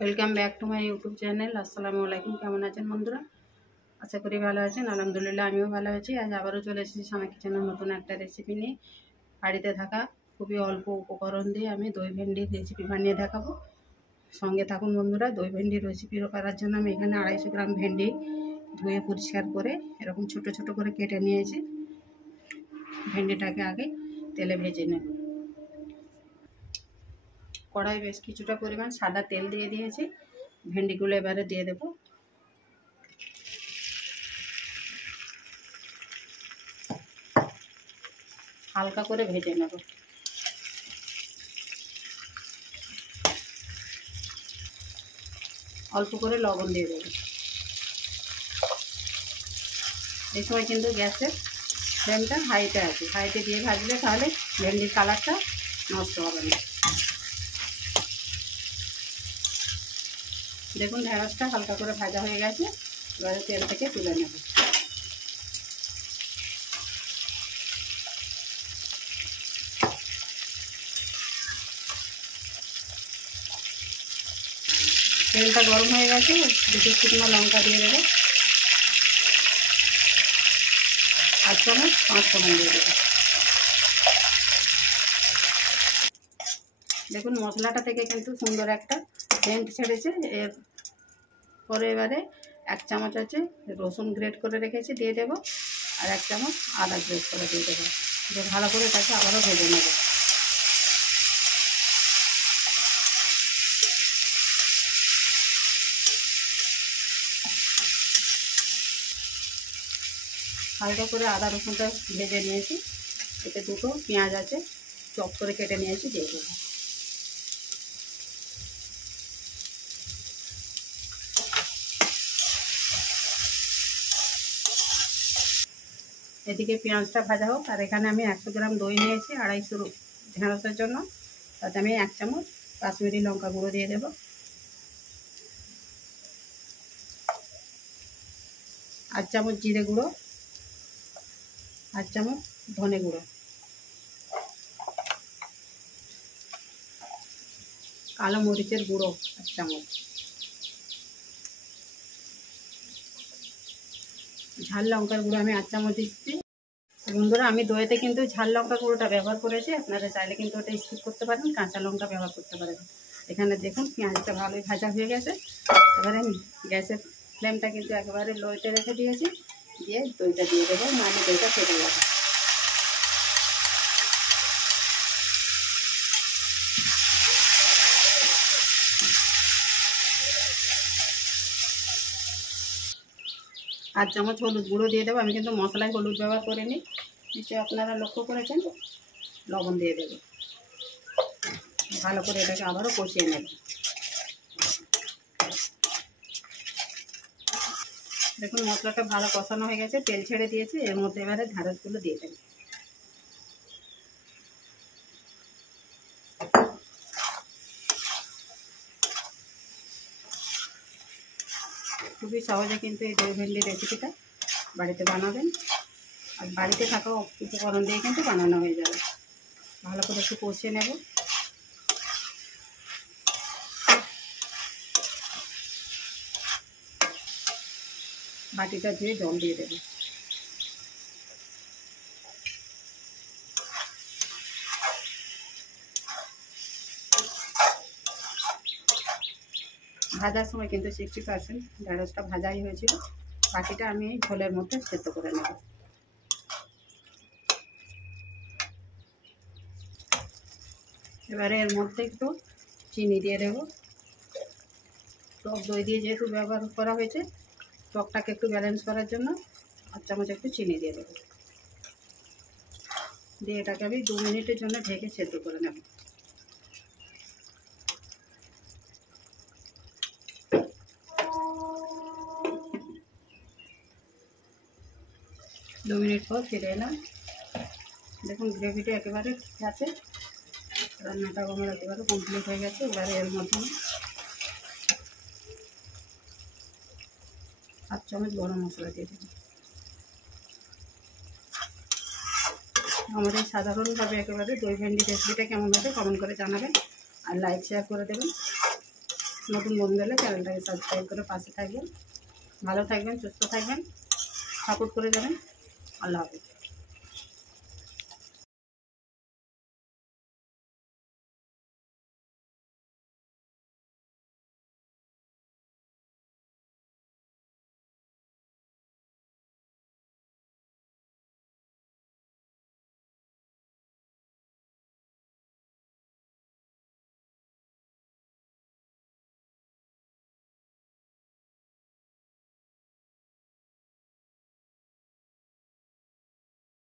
Welcome back to my YouTube channel. আসসালামু আলাইকুম। কেমন আছেন বন্ধুরা? আশা করি ভালো আছেন। আলহামদুলিল্লাহ আমিও ভালো আছি। আজ আবারও চলে এসেছি সানা কিচেনের নতুন একটা রেসিপি নিয়ে। বাড়িতে থাকা খুবই অল্প উপকরণ দিয়ে আমি দই ভেন্ডির রেসিপি বানিয়ে দেখাবো। সঙ্গে থাকুন বন্ধুরা। দই ভেন্ডির রেসিপি করার জন্য আমি এখানে 250 গ্রাম ভেন্ডি ধুয়ে পরিষ্কার করে এরকম ছোট ছোট করে কেটে নিয়েছি। ভেন্ডিটাকে আগে তেলে ভেজে নেব। কড়াই বেশ কিছুটা পরিমাণ সাদা তেল দিয়ে দিয়েছি। ভেন্ডিগুলো এবারে দিয়ে দেব। হালকা করে ভেজে নেব। অল্প করে লবণ দিয়ে দেব। এই সময় কিন্তু গ্যাসের ফ্লেমটা হাইতে আছে। হাইতে দিয়ে ভাজলে তাহলে ভেন্ডির কালারটা নষ্ট হবে না। দেখুন ঢেঁড়সটা হালকা করে ভাজা হয়ে গেছে। এবারে তেল থেকে তুলে নেব। তেলটা গরম হয়ে গেছে। দুটো শুকনো লঙ্কা দিয়ে দেবো। 8 চামচ 5 ফোড়ন দিয়ে দেবো। দেখুন মশলাটা থেকে কিন্তু সুন্দর একটা সেন্ট ছেড়েছে। এরপরে এবারে 1 চামচ আছে রসুন গ্রেট করে রেখেছি দিয়ে দেবো। আর 1 চামচ আদা গ্রেট করে দিয়ে দেবো। দিয়ে ভালো করে এটাকে আবারও ভেজে নেব। হালকা করে আদা রসুনটা ভেজে নিয়েছি। এতে দুটো পেঁয়াজ আছে চপ করে কেটে নিয়েছি দিয়ে দেবো। এদিকে পেঁয়াজটা ভাজা হোক। আর এখানে আমি 100 গ্রাম দই নিয়েছি 250 ঢেঁড়সের জন্য। তাতে আমি 1 চামচ কাশ্মীরি লঙ্কা গুঁড়ো দিয়ে দেবো। 8 চামচ জিরে গুঁড়ো, 8 চামচ ধনে গুঁড়ো, কালো মরিচের গুঁড়ো 1 চামচ, ঝাল লঙ্কার গুঁড়ো আমি 8 চামচ দিচ্ছি। বন্ধুরা আমি দইতে কিন্তু ঝাল লঙ্কা গুঁড়োটা ব্যবহার করেছি। আপনারা চাইলে কিন্তু ওটা স্কিপ করতে পারেন, কাঁচা লঙ্কা ব্যবহার করতে পারেন। এখানে দেখুন পেঁয়াজটা ভালোই ভাজা হয়ে গেছে। এবারে গ্যাসের ফ্লেমটা কিন্তু একেবারে লোতে রেখে দিয়েছি। দিয়ে দইটা দিয়ে দেবো, নাহলে দইটা ফেটে যাবে। আর চামচ হলুদ গুঁড়ো দিয়ে দেবো। আমি কিন্তু মশলায় হলুদ ব্যবহার করিনি, নিশ্চয়ই আপনারা লক্ষ্য করেছেন। লবণ দিয়ে দেবো। ভালো করে এটাকে আবারও কষিয়ে নেব। দেখুন মশলাটা ভালো কষানো হয়ে গেছে, তেল ছেড়ে দিয়েছে। এর মধ্যে এবারে ঢেঁড়সগুলো দিয়ে দেবো। খুবই সহজে কিন্তু এই দই ভেন্ডি রেসিপিটা বাড়িতে বানাবেন। আর বাড়িতে থাকা উপকরণ দিয়ে কিন্তু বানানো হয়ে যাবে। ভালো করে একটু কষিয়ে নেব। বাটিটা ধুয়ে জল দিয়ে দেবো। ভাজার সময় কিন্তু 60% ঢেঁড়সটা ভাজাই হয়েছিল। বাকিটা আমি এই ঝোলের মধ্যে সেদ্ধ করে নেব। এবারে এর মধ্যে একটু চিনি দিয়ে দেবো। টক দই দিয়ে যেহেতু ব্যবহার করা হয়েছে, টকটাকে একটু ব্যালেন্স করার জন্য 8 চামচ একটু চিনি দিয়ে দেবো। দিয়ে এটাকে আমি 2 মিনিটের জন্য ঢেকে সেদ্ধ করে নেব। দু মিনিট পর ফিরে এলাম। দেখুন গ্রেভিটা একেবারে ঠিক আছে। রান্নাটা আমার একেবারে কমপ্লিট হয়ে গেছে। এবারে এর মধ্যে 8 চামচ গরম মশলা দিয়ে দেবো। আমাদের সাধারণভাবে একেবারে দই ভেন্ডি রেসিপিটা কেমন হবে কমেন্ট করে জানাবেন। আর লাইক শেয়ার করে দেবেন। নতুন বন্ধু হলে চ্যানেলটাকে সাবস্ক্রাইব করে পাশে থাকবেন। ভালো থাকবেন, সুস্থ থাকবেন, সাপোর্ট করে যাবেন। আল্লাহ হাফেজ।